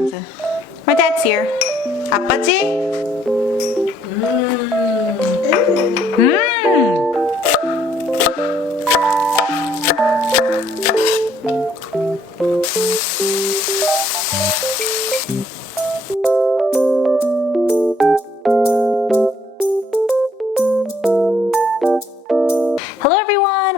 comes in. My dad's here. 아빠지?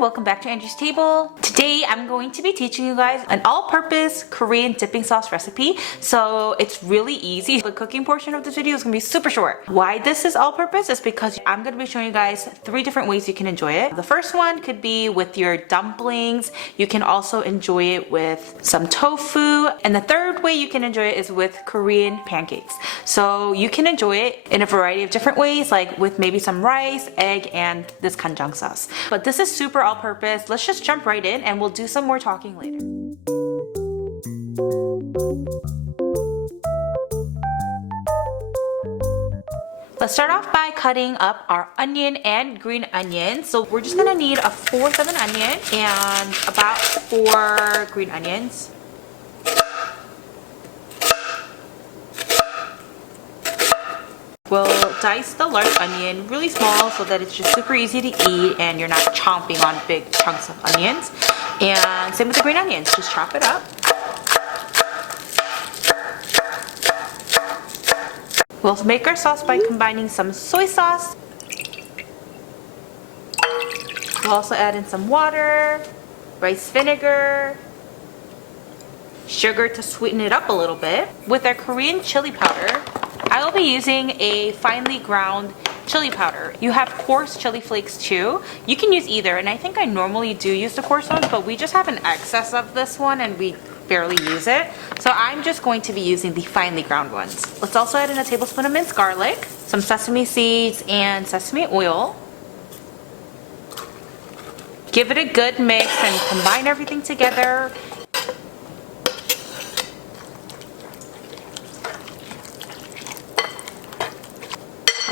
Welcome back to Andrew's Table. Today I'm going to be teaching you guys an all-purpose Korean dipping sauce recipe. So it's really easy. The cooking portion of this video is going to be super short. Why this is all-purpose is because I'm going to be showing you guys 3 different ways you can enjoy it. The first one could be with your dumplings. You can also enjoy it with some tofu. And the third way you can enjoy it is with Korean pancakes. So you can enjoy it in a variety of different ways, like with maybe some rice, egg, and this kanjang sauce. But this is super all-purpose. Let's just jump right in and we'll do some more talking later. Let's start off by cutting up our onion and green onion. So we're just gonna need 1/4 of an onion and about 4 green onions. We'll dice the large onion really small so that it's just super easy to eat and you're not chomping on big chunks of onions. And same with the green onions, just chop it up. We'll make our sauce by combining some soy sauce. We'll also add in some water, rice vinegar, sugar to sweeten it up a little bit. With our Korean chili powder, I will be using a finely ground chili powder. You have coarse chili flakes too. You can use either, and I think I normally do use the coarse ones, but we just have an excess of this one and we barely use it. So I'm just going to be using the finely ground ones. Let's also add in a tablespoon of minced garlic, some sesame seeds, and sesame oil. Give it a good mix and combine everything together.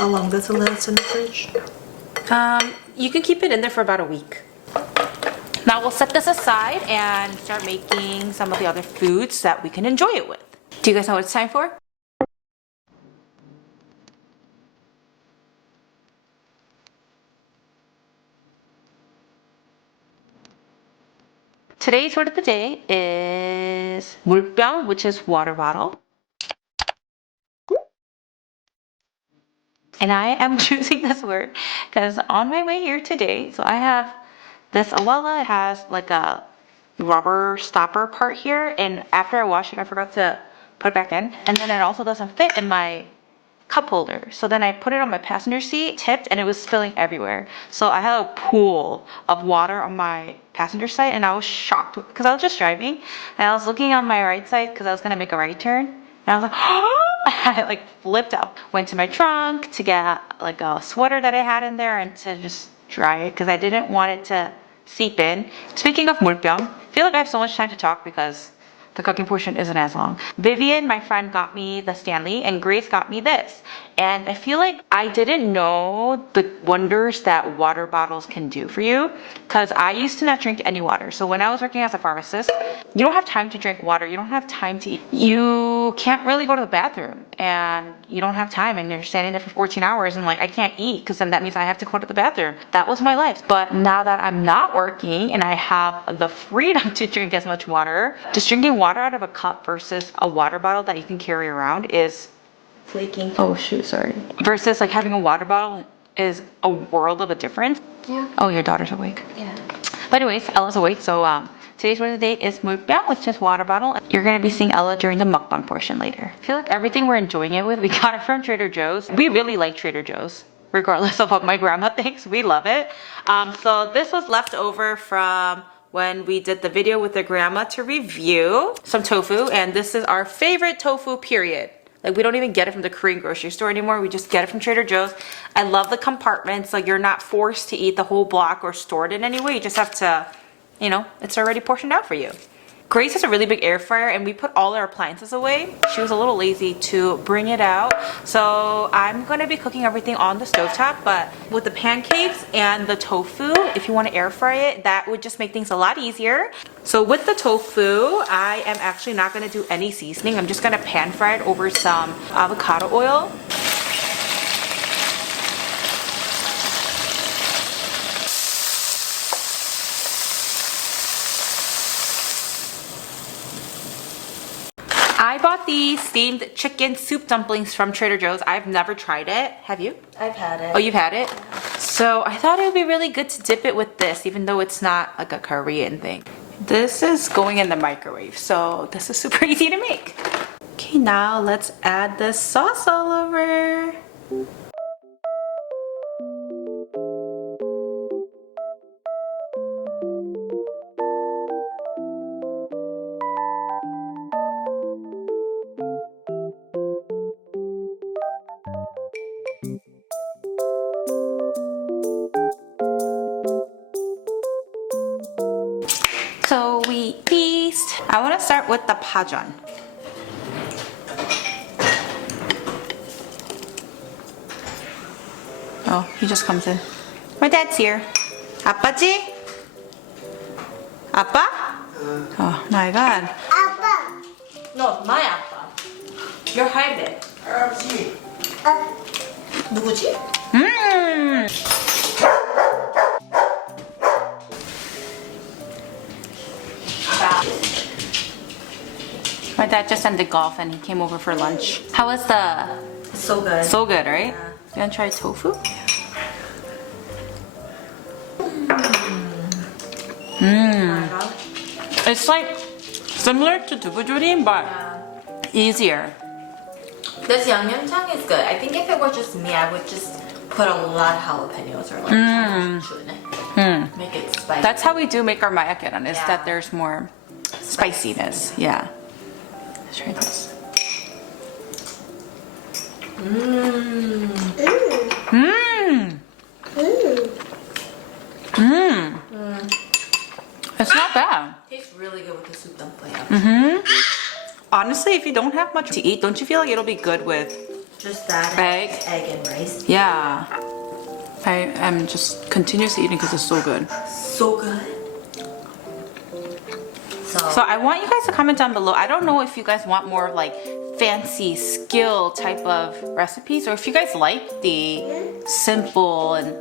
How long does it last in the fridge? You can keep it in there for about a week. Now we'll set this aside and start making some of the other foods that we can enjoy it with. Do you guys know what it's time for? Today's word of the day is 물병, which is water bottle. And I am choosing this word because on my way here today, so I have this awala. It has like a rubber stopper part here, and after I washed it, I forgot to put it back in. And then it also doesn't fit in my cup holder. So then I put it on my passenger seat, tipped, and it was spilling everywhere. So I had a pool of water on my passenger side, and I was shocked because I was just driving, and I was looking on my right side because I was gonna make a right turn, and I was like, oh! I like flipped out. Went to my trunk to get like a sweater that I had in there and to just dry it because I didn't want it to seep in. Speaking of 물병, I feel like I have so much time to talk because the cooking portion isn't as long. Vivian, my friend, got me the Stanley, and Grace got me this. And I feel like I didn't know the wonders that water bottles can do for you because I used to not drink any water. So when I was working as a pharmacist, you don't have time to drink water. You don't have time to eat. You can't really go to the bathroom and you don't have time and you're standing there for 14 hours and like, I can't eat because then that means I have to go to the bathroom. That was my life. But now that I'm not working and I have the freedom to drink as much water, just drinking water out of a cup versus a water bottle that you can carry around is Flaking. oh shoot, sorry. Versus like having a water bottle is a world of a difference. Yeah. Oh, your daughter's awake. Yeah. But anyways, Ella's awake, so today's word of the day is 물병, which is water bottle. You're gonna be seeing Ella during the mukbang portion later. I feel like everything we're enjoying it with, we got it from Trader Joe's. We really like Trader Joe's. Regardless of what my grandma thinks, we love it. So this was left over from when we did the video with the grandma to review some tofu, and this is our favorite tofu, period. Like, we don't even get it from the Korean grocery store anymore. We just get it from Trader Joe's. I love the compartments. Like, you're not forced to eat the whole block or store it in any way. You just have to, you know, it's already portioned out for you. Grace has a really big air fryer and we put all our appliances away. She was a little lazy to bring it out. So I'm gonna be cooking everything on the stovetop, but with the pancakes and the tofu, if you want to air fry it, that would just make things a lot easier. So with the tofu, I am actually not gonna do any seasoning. I'm just gonna pan fry it over some avocado oil. I bought the steamed chicken soup dumplings from Trader Joe's. I've never tried it. Have you? I've had it. Oh, you've had it? So I thought it would be really good to dip it with this, even though it's not like a Korean thing. This is going in the microwave, so this is super easy to make. Okay, now let's add the sauce all over. So we feast. I want to start with the pajeon. Oh, he just comes in. My dad's here. 아빠지? 아빠? Oh my god. No, my appa. You're hiding. 할아버지. 누구지? My dad just ended golf and he came over for lunch. How was the... So good. So good, right? Yeah. You wanna try tofu? It's like similar to dubujurin, but easier. This 양념장 is good. I think if it were just me, I would just put a lot of jalapenos or like make it spicy. That's how we do make our mayakeran, is Yeah. that there's more spiciness. Yeah. Let's try this. It's not bad. Tastes really good with the soup dumpling. Honestly, if you don't have much to eat, don't you feel like it'll be good with Just that egg? egg and rice. Yeah. I am just continuously eating because it's so good. So good. So I want you guys to comment down below. I don't know if you guys want more of like fancy skill type of recipes, or if you guys like the simple and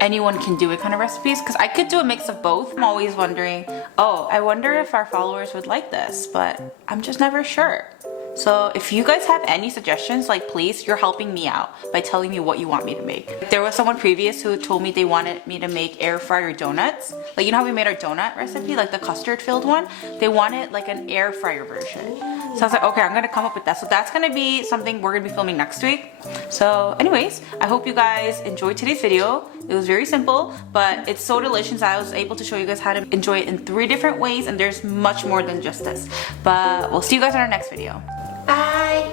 anyone can do it kind of recipes, because I could do a mix of both. I'm always wondering, oh, I wonder if our followers would like this, but I'm just never sure. So if you guys have any suggestions, like please, you're helping me out by telling me what you want me to make. There was someone previous who told me they wanted me to make air fryer donuts. Like, you know how we made our donut recipe, like the custard filled one? They wanted like an air fryer version. So I was like, okay, I'm gonna come up with that. So that's gonna be something we're gonna be filming next week. So anyways, I hope you guys enjoyed today's video. It was very simple, but it's so delicious. I was able to show you guys how to enjoy it in 3 different ways, and there's much more than just this. But we'll see you guys in our next video. Bye.